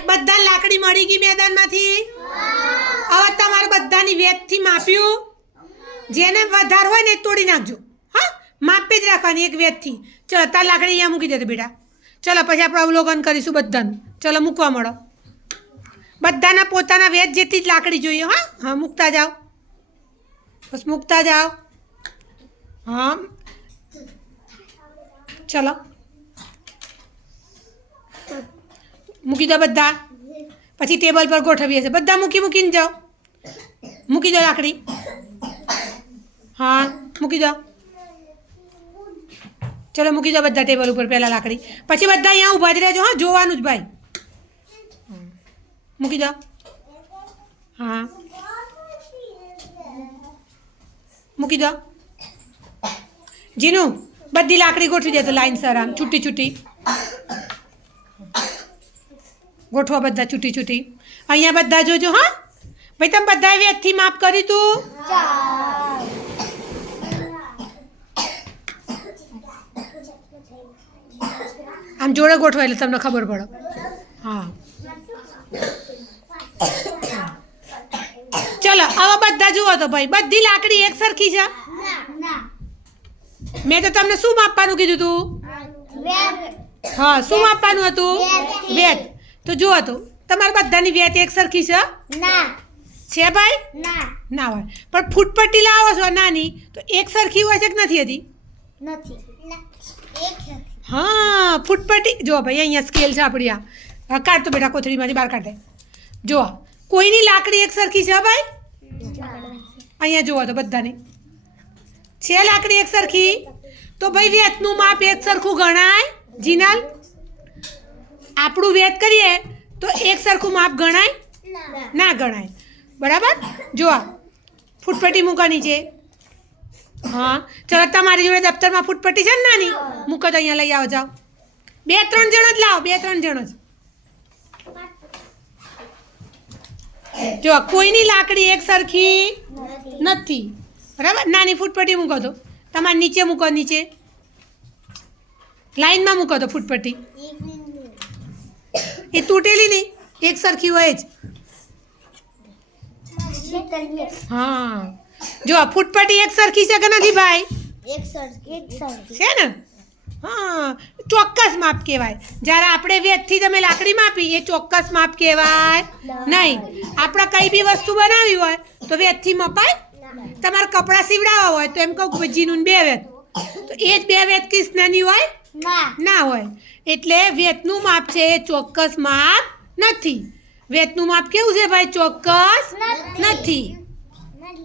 બધા લાકડી મળી ગઈ મેદાનમાંથી? હવે તમારે બધાની વેતથી માપ્યું? જેને વધારે હોય ને તોડી નાખજો. હા, માપી જ રાખવાની એક વેતથી ચલો, તાર લાકડી અહીંયા મૂકી દે બેટા. ચલો, પછી આપણે અવલોકન કરીશું બધાનું. ચલો, મૂકવા મળો. બધાના પોતાના વેત જેટલી જ લાકડી જોઈએ, હા? હા, મૂકતા જાઓ. બસ, મૂકતા જાઓ. હા. ચલો. મૂકી દો બધા પછી ટેબલ પર ગોઠવીએ છે બધા મૂકી મૂકીને જાઓ મૂકી દો લાકડી હા મૂકી દો ચલો મૂકી દો બધા ટેબલ ઉપર પહેલાં લાકડી પછી બધા અહીંયા ઊભા જ રહેજો હા જોવાનું જ ભાઈ હમ. મૂકી દો હા મૂકી દો જીનું બધી લાકડી ગોઠવી દે તો લાઈન સર આમ છૂટી છૂટી ગોઠવા બધા છૂટી છૂટી. અહીંયા બધા જોજો હા? ભાઈ તમે બધા વેદથી માફ કર્યું તું? આમ જોડે ગોઠવો એટલે તમને ખબર પડે. હા. ચલો હવે બધા જુઓ તો ભાઈ બધી લાકડી એક સરખી છે? મેં તો તમને શું માપવાનું કીધું તું? હા શું માપવાનું હતું? વેત. તો જુઓ તો તમારા બધાની વેત એક સરખી છે? છે ભાઈ? ના. ના હોય. પણ ફૂટપટ્ટી લાવો છો નાની તો એક સરખી હોય છે કે નથી હતી હા. ફૂટપટ્ટી જો ભાઈ અહીંયા સ્કેલ છે આપણી આ. કાઢ તો બેટા કોથળીમાંથી બહાર કાઢે જો કોઈની લાકડી એક સરખી છે ભાઈ? અહીંયા જુઓ તો બધાની. છે લાકડી એક સરખી? તો ભાઈ વેતનું માપ એક સરખું ગણાય? જીનાલ? આપણું વેત કરીએ તો એક સરખું માપ ગણાય? ના. ગણાય. બરાબર? જો આ. ફૂટપટ્ટી મૂકવાની છે. હા. ચલો તમારી જોડે દફતરમાં ફૂટપટ્ટી છે ને નાની? મૂકો તો અહીંયા લઈ આવો જાઓ. બે ત્રણ જણ જ લાવો બે ત્રણ જણ જ. જો કોઈની લાકડી એક સરખી નથી. બરાબર? નાની ફૂટપટ્ટી મૂકો તો. તમારે નીચે મૂકો નીચે. લાઈનમાં મૂકો તો ફૂટપટ્ટી. એ તૂટેલી નહીં એક સરખી હોય જ હા જો આ ફૂટપટ્ટી એક સરખી છે કે નથી ભાઈ છે ને હા ચોક્કસ માપ કહેવાય જ્યારે આપણે વેતથી તમે લાકડી માપી એ ચોક્કસ માપ કહેવાય નહીં આપણે કઈ બી વસ્તુ બનાવી હોય તો વેતથી મપાય તમારે કપડાં સીવડાવવા હોય તો એમ કહું કે જીનું બે વેત તો એ જ બે વેત કિસનાની હોય ના. હોય. એટલે વેતનું માપ છે એ ચોક્કસ માપ નથી. વેતનું માપ કેવું છે ભાઈ? ચોક્કસ નથી.